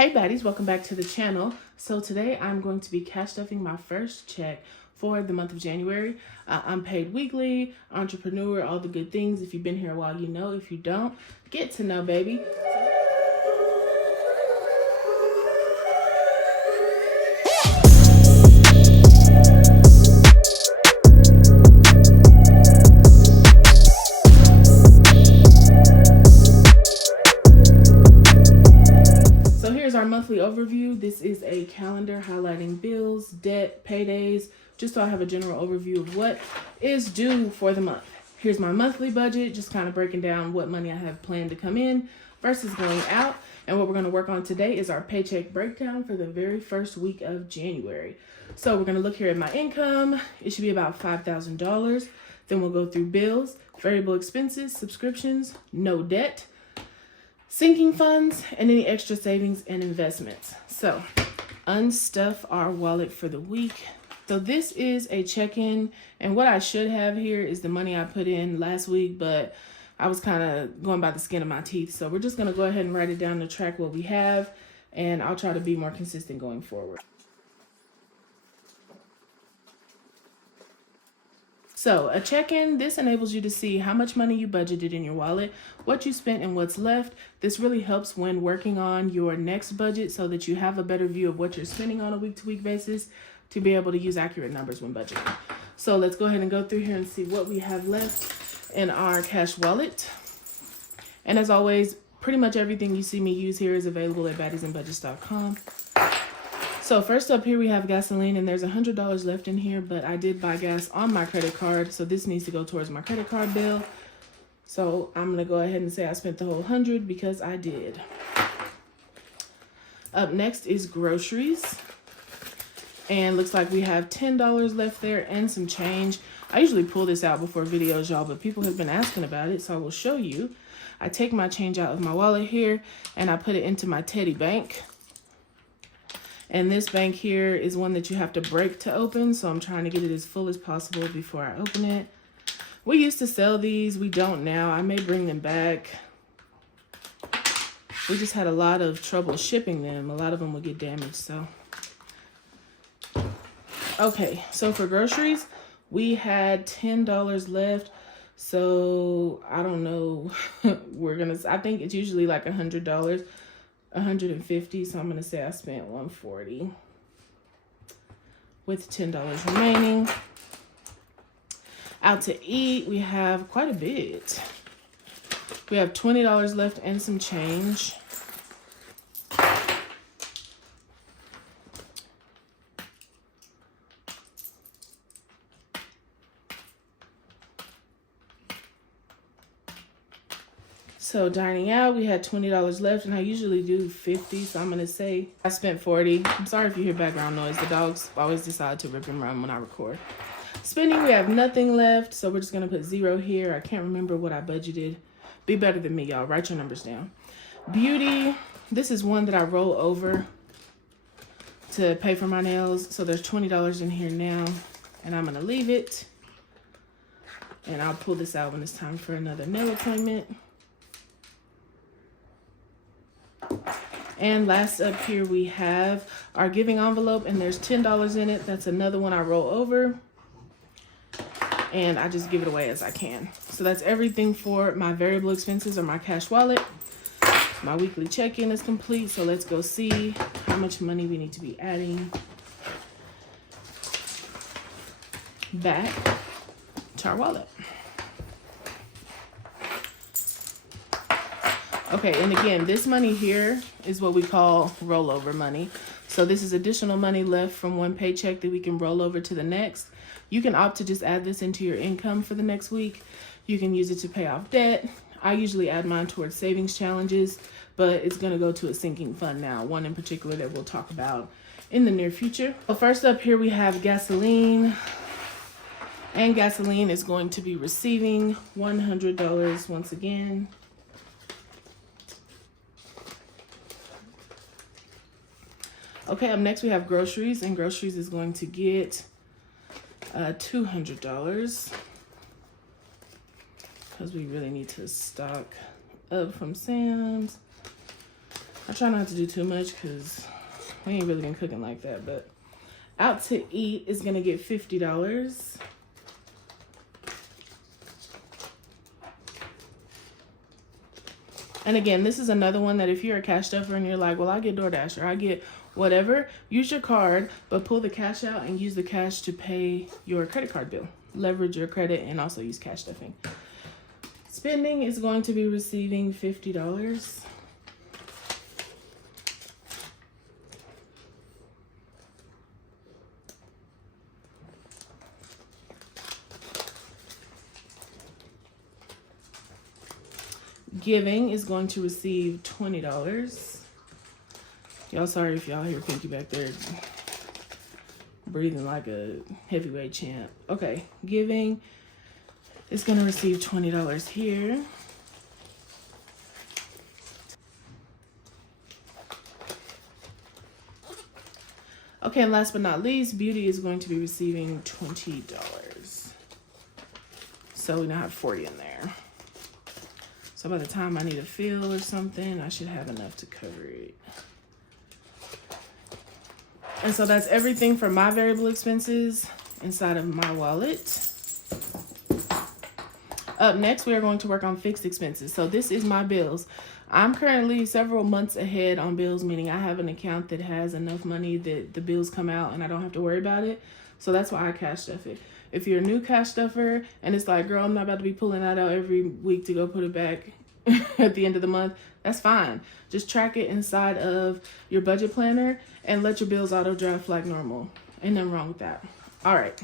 Hey baddies, welcome back to the channel. So today I'm going to be cash stuffing my first check for the month of January. I'm paid weekly, entrepreneur, all the good things. If you've been here a while, you know. If you don't, get to know, baby. Our monthly overview. This is a calendar highlighting bills, debt, paydays, just so I have a general overview of what is due for the month. Here's my monthly budget, just kind of breaking down what money I have planned to come in versus going out. And what we're going to work on today is our paycheck breakdown for the very first week of January. So we're going to look here at my income. It should be about $5,000. Then we'll go through bills, variable expenses, subscriptions, no debt, sinking funds, and any extra savings and investments. So unstuff our wallet for the week. So this is a check-in, and what I should have here is the money I put in last week, but I was kind of going by the skin of my teeth. So we're just going to go ahead and write it down to track what we have, and I'll try to be more consistent going forward. So a check-in, this enables you to see how much money you budgeted in your wallet, what you spent and what's left. This really helps when working on your next budget so that you have a better view of what you're spending on a week-to-week basis to be able to use accurate numbers when budgeting. So let's go ahead and go through here and see what we have left in our cash wallet. And as always, pretty much everything you see me use here is available at baddiesandbudgets.com. So first up here we have gasoline, and there's $100 left in here, but I did buy gas on my credit card, so this needs to go towards my credit card bill. So I'm gonna go ahead and say I spent the whole 100 because I did. Up next is groceries, and looks like we have $10 left there and some change. I usually pull this out before videos, y'all, but people have been asking about it, so I will show you. I take my change out of my wallet here and I put it into my Teddy bank. And this bank here is one that you have to break to open, so I'm trying to get it as full as possible before I open it. We used to sell these, we don't now. I may bring them back. We just had a lot of trouble shipping them. A lot of them would get damaged, so. Okay, so for groceries, we had $10 left. So I don't know, I think it's usually like $100. 150, so I'm gonna say I spent 140 with $10 remaining. Out to eat, we have quite a bit. We have $20 left and some change. So dining out, we had $20 left, and I usually do 50, so I'm gonna say I spent 40. I'm sorry if you hear background noise. The dogs always decide to rip and run when I record. Spending, we have nothing left, so we're just gonna put 0 here. I can't remember what I budgeted. Be better than me, y'all. Write your numbers down. Beauty, this is one that I roll over to pay for my nails. So there's $20 in here now, and I'm gonna leave it. And I'll pull this out when it's time for another nail appointment. And last up here we have our giving envelope, and there's $10 in it. That's another one I roll over, and I just give it away as I can. So that's everything for my variable expenses or my cash wallet. My weekly check-in is complete, so let's go see how much money we need to be adding back to our wallet. Okay, and again, this money here is what we call rollover money. So this is additional money left from one paycheck that we can roll over to the next. You can opt to just add this into your income for the next week. You can use it to pay off debt. I usually add mine towards savings challenges, but it's gonna go to a sinking fund now, one in particular that we'll talk about in the near future. So first up here we have gasoline, and gasoline is going to be receiving $100 once again. Okay, up next we have groceries, and groceries is going to get $200 because we really need to stock up from Sam's. I try not to do too much because we ain't really been cooking like that. But out to eat is going to get $50. And again, this is another one that if you're a cash stuffer and you're like, well, I get DoorDash or I get whatever, use your card, but pull the cash out and use the cash to pay your credit card bill. Leverage your credit and also use cash stuffing. Spending is going to be receiving $50. Giving is going to receive $20. Y'all sorry if y'all hear Pinky back there breathing like a heavyweight champ. Okay, giving is going to receive $20 here. Okay, and last but not least, beauty is going to be receiving $20. So we now have 40 in there. So by the time I need a fill or something, I should have enough to cover it. And so that's everything for my variable expenses inside of my wallet. Up next, we are going to work on fixed expenses. So this is my bills. I'm currently several months ahead on bills, meaning I have an account that has enough money that the bills come out and I don't have to worry about it. So that's why I cash stuff it. If you're a new cash stuffer and it's like, girl, I'm not about to be pulling that out every week to go put it back at the end of the month, that's fine. Just track it inside of your budget planner and let your bills auto draft like normal. Ain't nothing wrong with that. All right.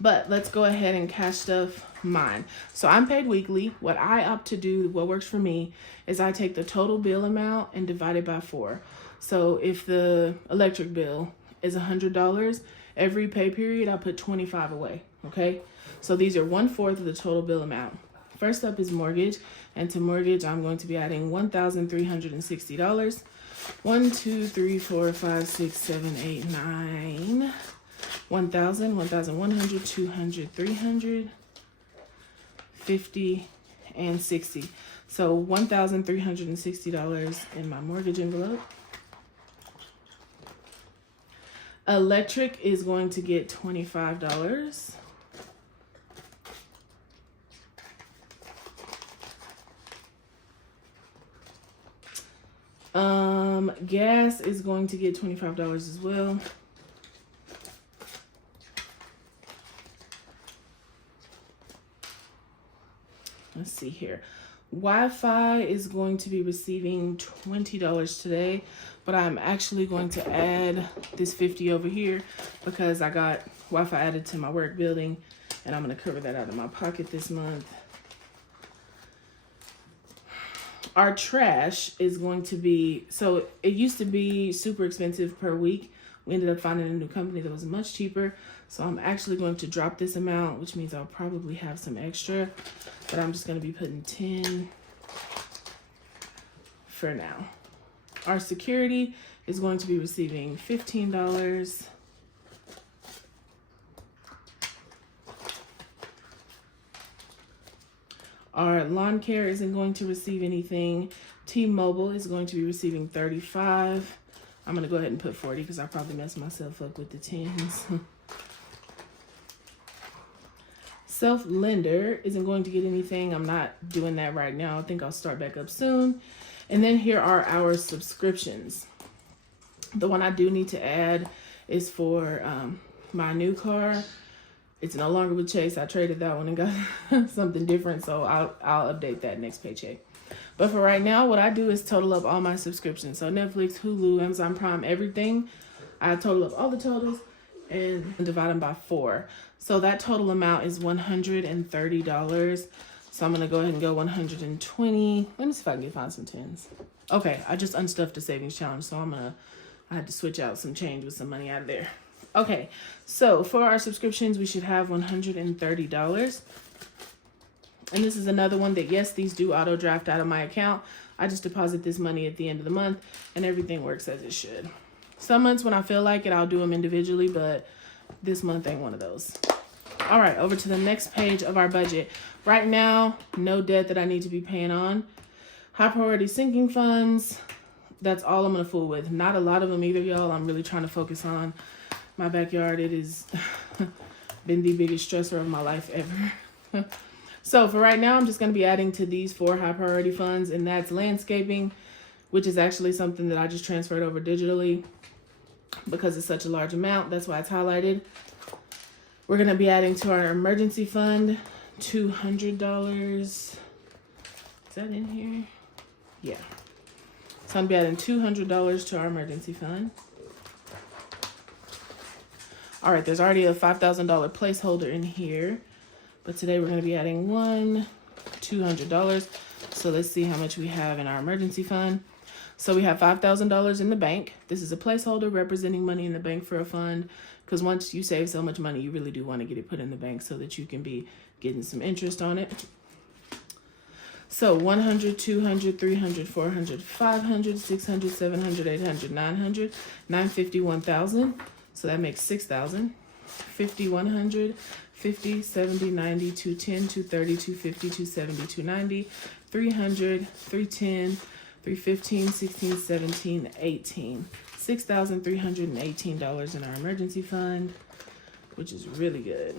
But let's go ahead and cash stuff mine. So I'm paid weekly. What I opt to do, what works for me, is I take the total bill amount and divide it by 4. So if the electric bill is $100, every pay period I put 25 away, okay? So these are 1/4 of the total bill amount. First up is mortgage, and to mortgage I'm going to be adding $1,360. 1, 2, 3, 4, 5, 6, 7, 8, 9, 1,000, 1,100, 200, 300, 50, and 60. So $1,360 in my mortgage envelope. Electric is going to get $25. Gas is going to get $25 as well. Let's see here. Wi-Fi is going to be receiving $20 today, but I'm actually going to add this 50 over here because I got Wi-Fi added to my work building and I'm going to cover that out of my pocket this month. Our trash is going to be, so it used to be super expensive per week. We ended up finding a new company that was much cheaper. So I'm actually going to drop this amount, which means I'll probably have some extra, but I'm just going to be putting 10 for now. Our security is going to be receiving $15. Our lawn care isn't going to receive anything. T-Mobile is going to be receiving $35. I'm going to go ahead and put 40 because I probably messed myself up with the 10s. Self-lender isn't going to get anything. I'm not doing that right now. I think I'll start back up soon. And then here are our subscriptions. The one I do need to add is for my new car. It's no longer with Chase. I traded that one and got something different, so I'll update that next paycheck. But for right now, what I do is total up all my subscriptions. So Netflix, Hulu, Amazon Prime, everything. I total up all the totals and divide them by 4. So that total amount is $130. So I'm going to go ahead and go 120. Let me see if I can find some 10s. Okay, I just unstuffed the savings challenge, so I had to switch out some change with some money out of there. Okay, so for our subscriptions, we should have $130. And this is another one that, yes, these do auto draft out of my account. I just deposit this money at the end of the month and everything works as it should. Some months when I feel like it, I'll do them individually, but this month ain't one of those. All right, over to the next page of our budget. Right now, no debt that I need to be paying on. High priority sinking funds. That's all I'm going to fool with. Not a lot of them either, y'all. I'm really trying to focus on my backyard. It has been the biggest stressor of my life ever. So for right now, I'm just going to be adding to these 4 high priority funds, and that's landscaping, which is actually something that I just transferred over digitally because it's such a large amount. That's why it's highlighted. We're going to be adding to our emergency fund $200. Is that in here? Yeah. So I'm going to be adding $200 to our emergency fund. All right, there's already a $5,000 placeholder in here. But today we're going to be adding $200. So let's see how much we have in our emergency fund. So we have $5,000 in the bank. This is a placeholder representing money in the bank for a fund. Because once you save so much money, you really do want to get it put in the bank so that you can be getting some interest on it. So 100, 200, 300, 400, 500, 600, 700, 800, 900, 950, 1,000. So that makes 6,000. 50, 100, 50, 70, 90, 210, 230, 250, 270, 290, 300, 310, 315, 16, 17, 18. $6,318 in our emergency fund, which is really good.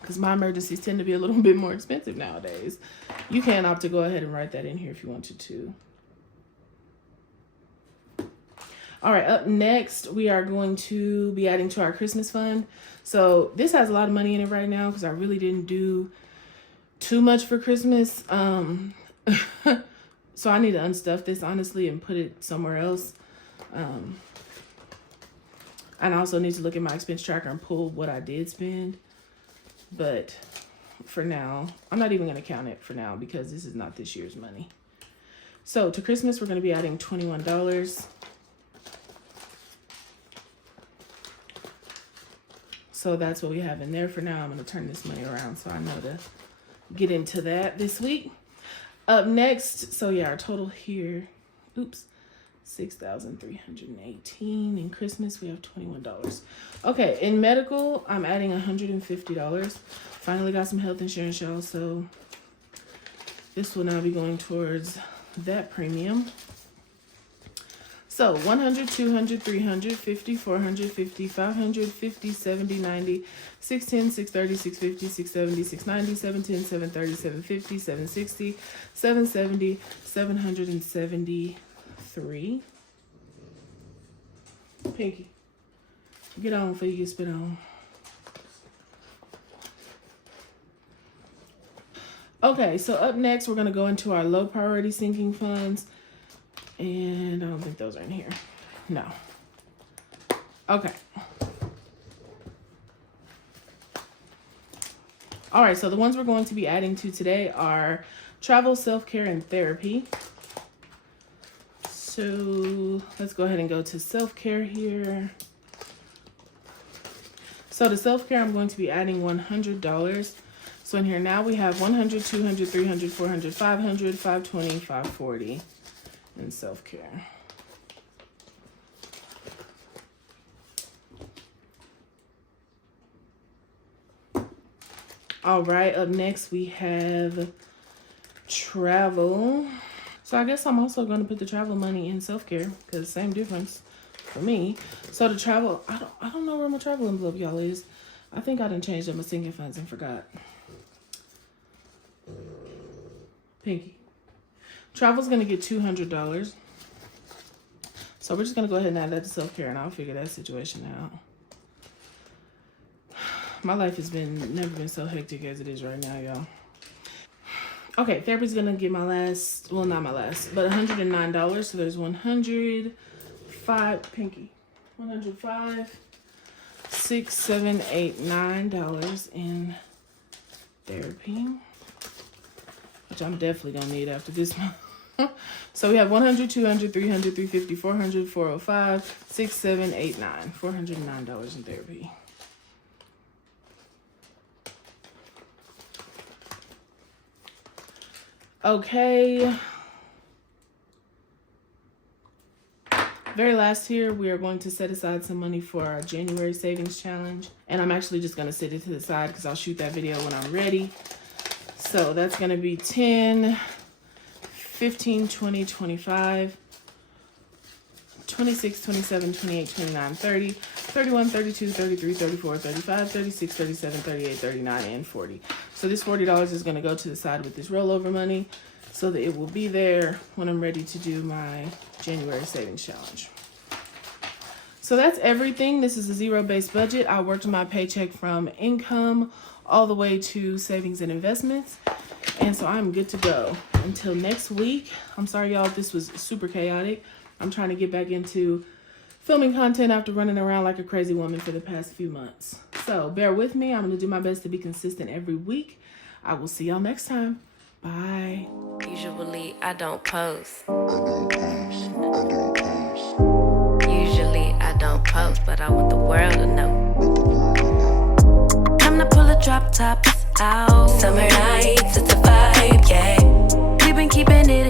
Because my emergencies tend to be a little bit more expensive nowadays. You can opt to go ahead and write that in here if you wanted to. All right, up next, we are going to be adding to our Christmas fund. So this has a lot of money in it right now because I really didn't do too much for Christmas. So I need to unstuff this, honestly, and put it somewhere else. And I also need to look at my expense tracker and pull what I did spend. But for now, I'm not even going to count it for now because this is not this year's money. So to Christmas, we're going to be adding $21. So that's what we have in there for now. I'm going to turn this money around so I know to get into that this week. Up next, so yeah, our total here, oops, $6,318. In Christmas, we have $21. Okay, in medical, I'm adding $150. Finally got some health insurance, y'all, so this will now be going towards that premium. So 100, 200, 300, 50, 400, 50, 500, 50, 70, 90, 610, 630, 650, 670, 690, 710, 730, 750, 760, 770, 773. Pinky, get on before you get spit on. Okay, so up next, we're going to go into our low priority sinking funds. And I don't think those are in here. No. Okay. All right, so the ones we're going to be adding to today are travel, self-care, and therapy. So let's go ahead and go to self-care here. So to self-care, I'm going to be adding $100. So in here now we have 100, 200, 300, 400, 500, 520, 540. And self-care. All right, up next we have travel. So I guess I'm also going to put the travel money in self-care because same difference for me. So the travel, I don't know where my travel envelope, y'all, is. I think I done changed up my sinking funds and forgot. Pinky. Travel's going to get $200. So we're just going to go ahead and add that to self-care, and I'll figure that situation out. My life has never been so hectic as it is right now, y'all. Okay, therapy's going to get my last, well, not my last, but $109. So there's 105, Pinky, 105, $6, $7, $8, $9 in therapy, which I'm definitely going to need after this month. So we have 100, 200, 300, 350, 400, 405, 6, 7, 8, 9. $409 in therapy. Okay. Very last here, we are going to set aside some money for our January savings challenge. And I'm actually just going to set it to the side because I'll shoot that video when I'm ready. So that's going to be 10, 15, 20, 25, 26, 27, 28, 29, 30, 31, 32, 33, 34, 35, 36, 37, 38, 39, and 40. So this $40 is going to go to the side with this rollover money so that it will be there when I'm ready to do my January savings challenge. So that's everything. This is a zero-based budget. I worked my paycheck from income all the way to savings and investments. And so I'm good to go until next week. I'm sorry, y'all, this was super chaotic. I'm trying to get back into filming content after running around like a crazy woman for the past few months. So bear with me. I'm going to do my best to be consistent every week. I will see y'all next time. Bye. Usually I don't post. Usually I don't post, but I want the world to know. Time to pull the drop tops out. Summer nights, it's a vibe, yeah. We've been keeping